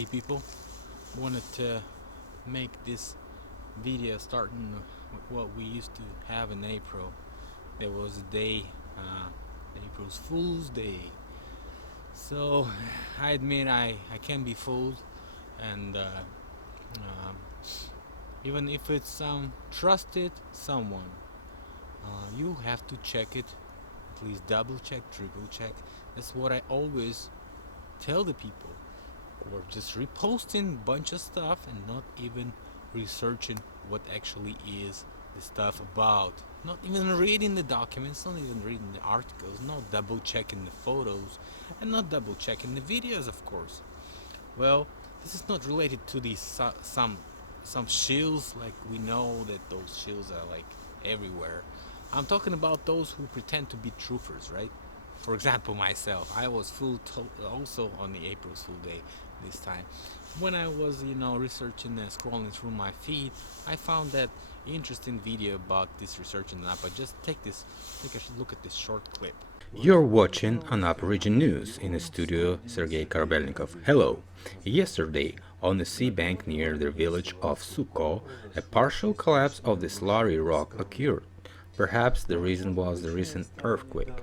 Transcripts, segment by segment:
Hey people, wanted to make this video starting with what we used to have in April. There was a day, April's Fool's Day. So I admit I can be fooled, and um, even if it's some trusted someone, you have to check it. Please double check, triple check. That's what I always tell the people. Or just reposting a bunch of stuff and not even researching what actually is the stuff about. Not even reading the documents, not even reading the articles, not double checking the photos, and not double checking the videos, of course. Well, this is not related to these some shills, like we know that those shills are like everywhere. I'm talking about those who pretend to be truthers, right? For example, myself, I was fooled also on the April's Fool Day this time. When I was, researching and scrolling through my feed, I found that interesting video about this research in Napa. Just take a look at this short clip. You're watching Anapa Region News in the studio Sergei Karabelnikov. Hello. Yesterday, on the sea bank near the village of Suko, a partial collapse of the slurry rock occurred. Perhaps the reason was the recent earthquake.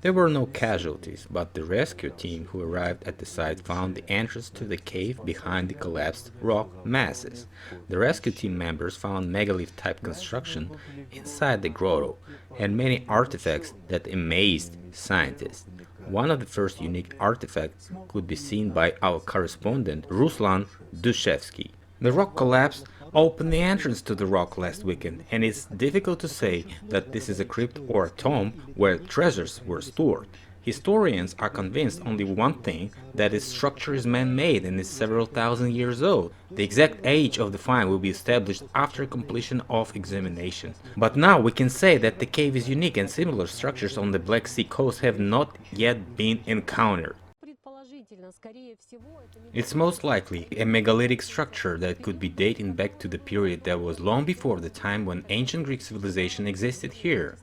There were no casualties, but the rescue team who arrived at the site found the entrance to the cave behind the collapsed rock masses. The rescue team members found megalith-type construction inside the grotto and many artifacts that amazed scientists. One of the first unique artifacts could be seen by our correspondent Ruslan Dushevsky. The rock collapse opened the entrance to the rock last weekend, and it's difficult to say that this is a crypt or a tomb where treasures were stored. Historians are convinced only one thing, that its structure is man-made and is several thousand years old. The exact age of the find will be established after completion of examination. But now we can say that the cave is unique and similar structures on the Black Sea coast have not yet been encountered. It's most likely a megalithic structure that could be dating back to the period that was long before the time when ancient Greek civilization existed here.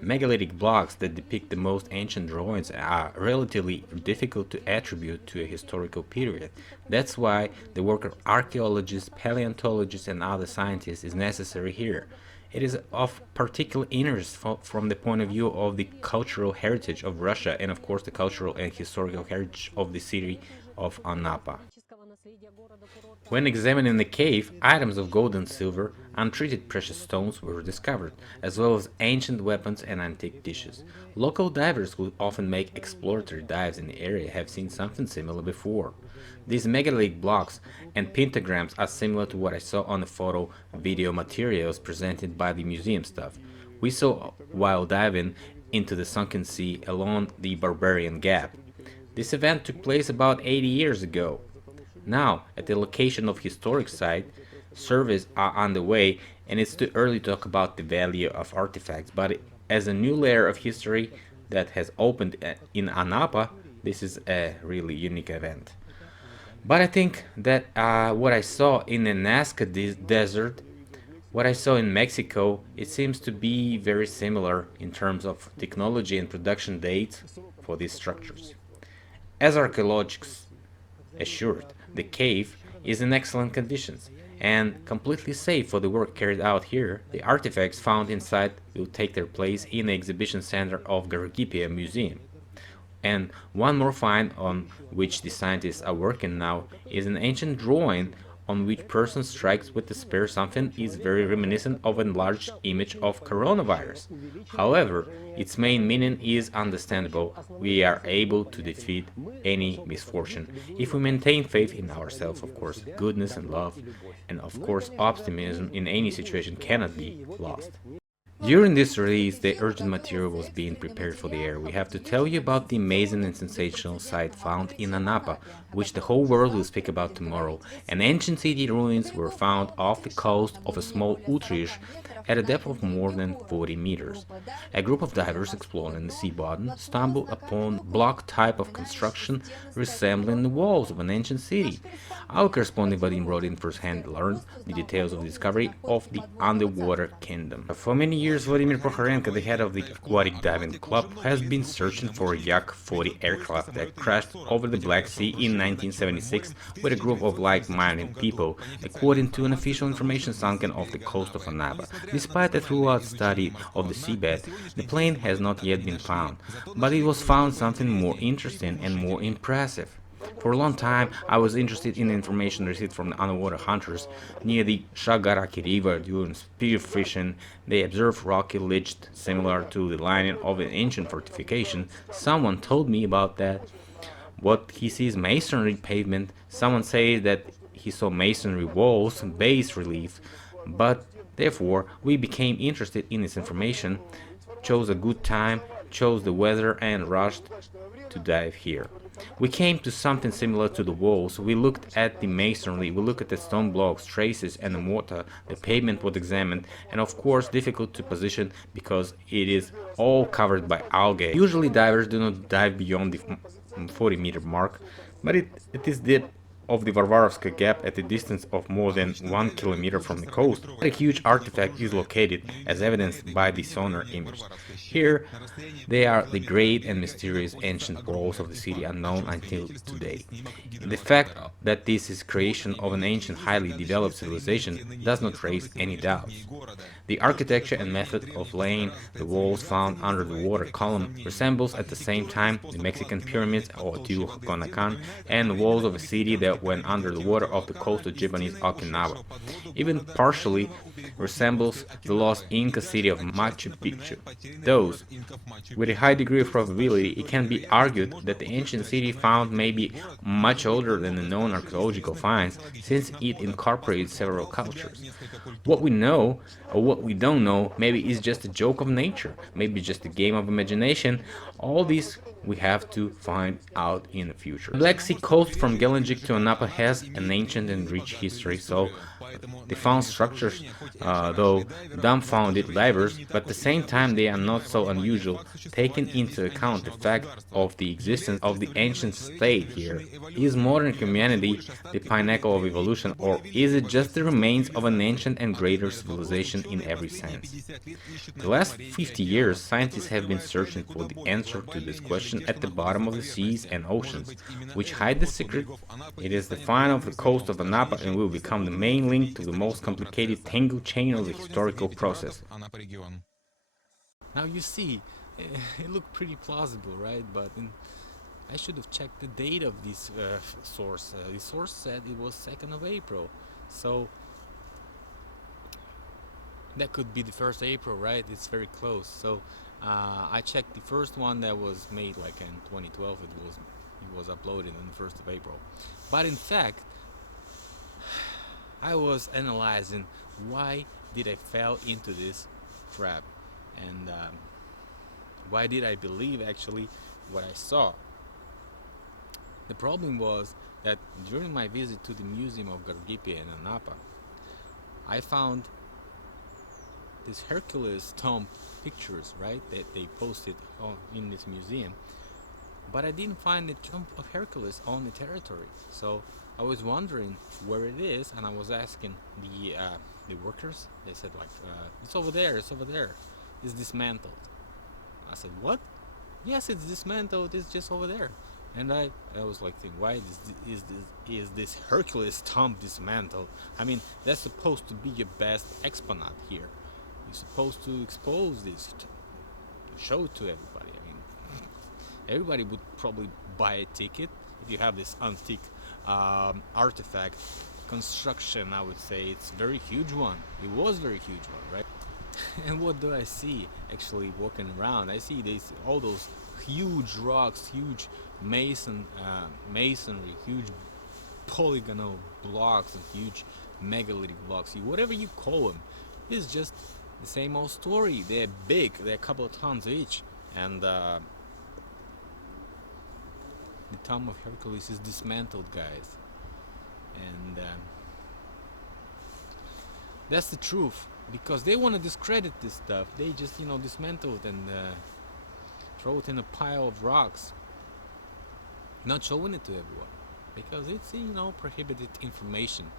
Megalithic blocks that depict the most ancient drawings are relatively difficult to attribute to a historical period. That's why the work of archaeologists, paleontologists, and other scientists is necessary here. It is of particular interest from the point of view of the cultural heritage of Russia and, of course, the cultural and historical heritage of the city of Anapa. When examining the cave, items of gold and silver, untreated precious stones were discovered, as well as ancient weapons and antique dishes. Local divers who often make exploratory dives in the area have seen something similar before. These megalithic blocks and pentagrams are similar to what I saw on the photo video materials presented by the museum staff. We saw while diving into the sunken sea along the Barbarian Gap. This event took place about 80 years ago. Now, at the location of historic site, surveys are underway, and it's too early to talk about the value of artifacts, but as a new layer of history that has opened in Anapa, this is a really unique event. But I think that what I saw in the Nazca Desert, what I saw in Mexico, it seems to be very similar in terms of technology and production dates for these structures. As archaeologists assured, the cave is in excellent conditions and completely safe for the work carried out here. The artifacts found inside will take their place in the exhibition center of Gargipia Museum. And one more find on which the scientists are working now is an ancient drawing on which person strikes with the spear. Something is very reminiscent of an enlarged image of coronavirus. However, its main meaning is understandable. We are able to defeat any misfortune if we maintain faith in ourselves, of course, goodness and love, and of course optimism in any situation cannot be lost. During this release, the urgent material was being prepared for the air. We have to tell you about the amazing and sensational site found in Anapa, which the whole world will speak about tomorrow. And ancient city ruins were found off the coast of a small Utrecht at a depth of more than 40 meters. A group of divers exploring the sea bottom stumbled upon block type of construction resembling the walls of an ancient city. Our correspondent Vadim Rodin firsthand learned the details of the discovery of the underwater kingdom. For many years years, Vladimir Prokhorenko, the head of the aquatic diving club, has been searching for a Yak-40 aircraft that crashed over the Black Sea in 1976 with a group of like-minded people, according to an official information sunken off the coast of Anapa. Despite a thorough study of the seabed, the plane has not yet been found, but it was found something more interesting and more impressive. For a long time, I was interested in the information received from the underwater hunters. Near the Shagaraki River during spearfishing, they observed rocky ledge similar to the lining of an ancient fortification. Someone told me about that. What he sees masonry pavement. Someone says that he saw masonry walls, bas relief. But therefore, we became interested in this information, chose a good time, chose the weather, and rushed to dive here. We came to something similar to the walls. We looked at the masonry, we looked at the stone blocks, traces, and the mortar. The pavement was examined, and of course difficult to position because it is all covered by algae. Usually divers do not dive beyond the 40-meter mark, but it is the of the Varvarovska Gap at a distance of more than 1 kilometer from the coast. A huge artifact is located, as evidenced by the sonar image. Here, they are the great and mysterious ancient walls of the city unknown until today. The fact that this is creation of an ancient, highly developed civilization does not raise any doubts. The architecture and method of laying the walls found under the water column resembles at the same time the Mexican pyramids or Teotihuacan and the walls of a city that went under the water off the coast of Japanese Okinawa. Even partially resembles the lost Inca city of Machu Picchu. Those, with a high degree of probability, it can be argued that the ancient city found may be much older than the known archaeological finds, since it incorporates several cultures. What we know, or what we don't know, maybe is just a joke of nature, maybe just a game of imagination. All these we have to find out in the future. The Black Sea coast from Gelendzhik to Anapa has an ancient and rich history, so they found structures, though dumbfounded divers, but at the same time they are not so unusual, taking into account the fact of the existence of the ancient state here. Is modern humanity the pinnacle of evolution, or is it just the remains of an ancient and greater civilization in every sense? The last 50 years, scientists have been searching for the answer to this question at the bottom of the seas and oceans, which hide the secret. It is the find of the coast of Anapa and will become the main link to the most complicated tangle chain of the historical process. Now you see, it looked pretty plausible, right? But I should have checked the date of this source. The source said it was 2nd of April, so that could be the 1st April, right? It's very close. So I checked the first one that was made like in 2012. It was uploaded on the 1st of April. But in fact, I was analyzing why did I fall into this trap, and why did I believe actually what I saw. The problem was that during my visit to the Museum of Gargipia in Anapa, I found this Hercules tomb pictures, right, that they posted in this museum, but I didn't find the tomb of Hercules on the territory. So I was wondering where it is, and I was asking the workers. They said like, it's over there, it's over there, it's dismantled. I said, what? Yes, it's dismantled, it's just over there. And I was like thinking, why is this Hercules tomb dismantled? I mean, that's supposed to be your best exponent here. You're supposed to expose this, to show it to everybody. I mean, everybody would probably buy a ticket if you have this antique artifact construction. I would say it's a very huge one. It was a very huge one, right? And what do I see actually walking around? I see all those huge rocks, huge masonry, huge polygonal blocks, and huge megalithic blocks, whatever you call them. It's just the same old story. They're big, they're a couple of tons each, and the tomb of Hercules is dismantled, guys, and that's the truth, because they want to discredit this stuff. They just dismantle it and throw it in a pile of rocks, not showing it to everyone, because it's prohibited information.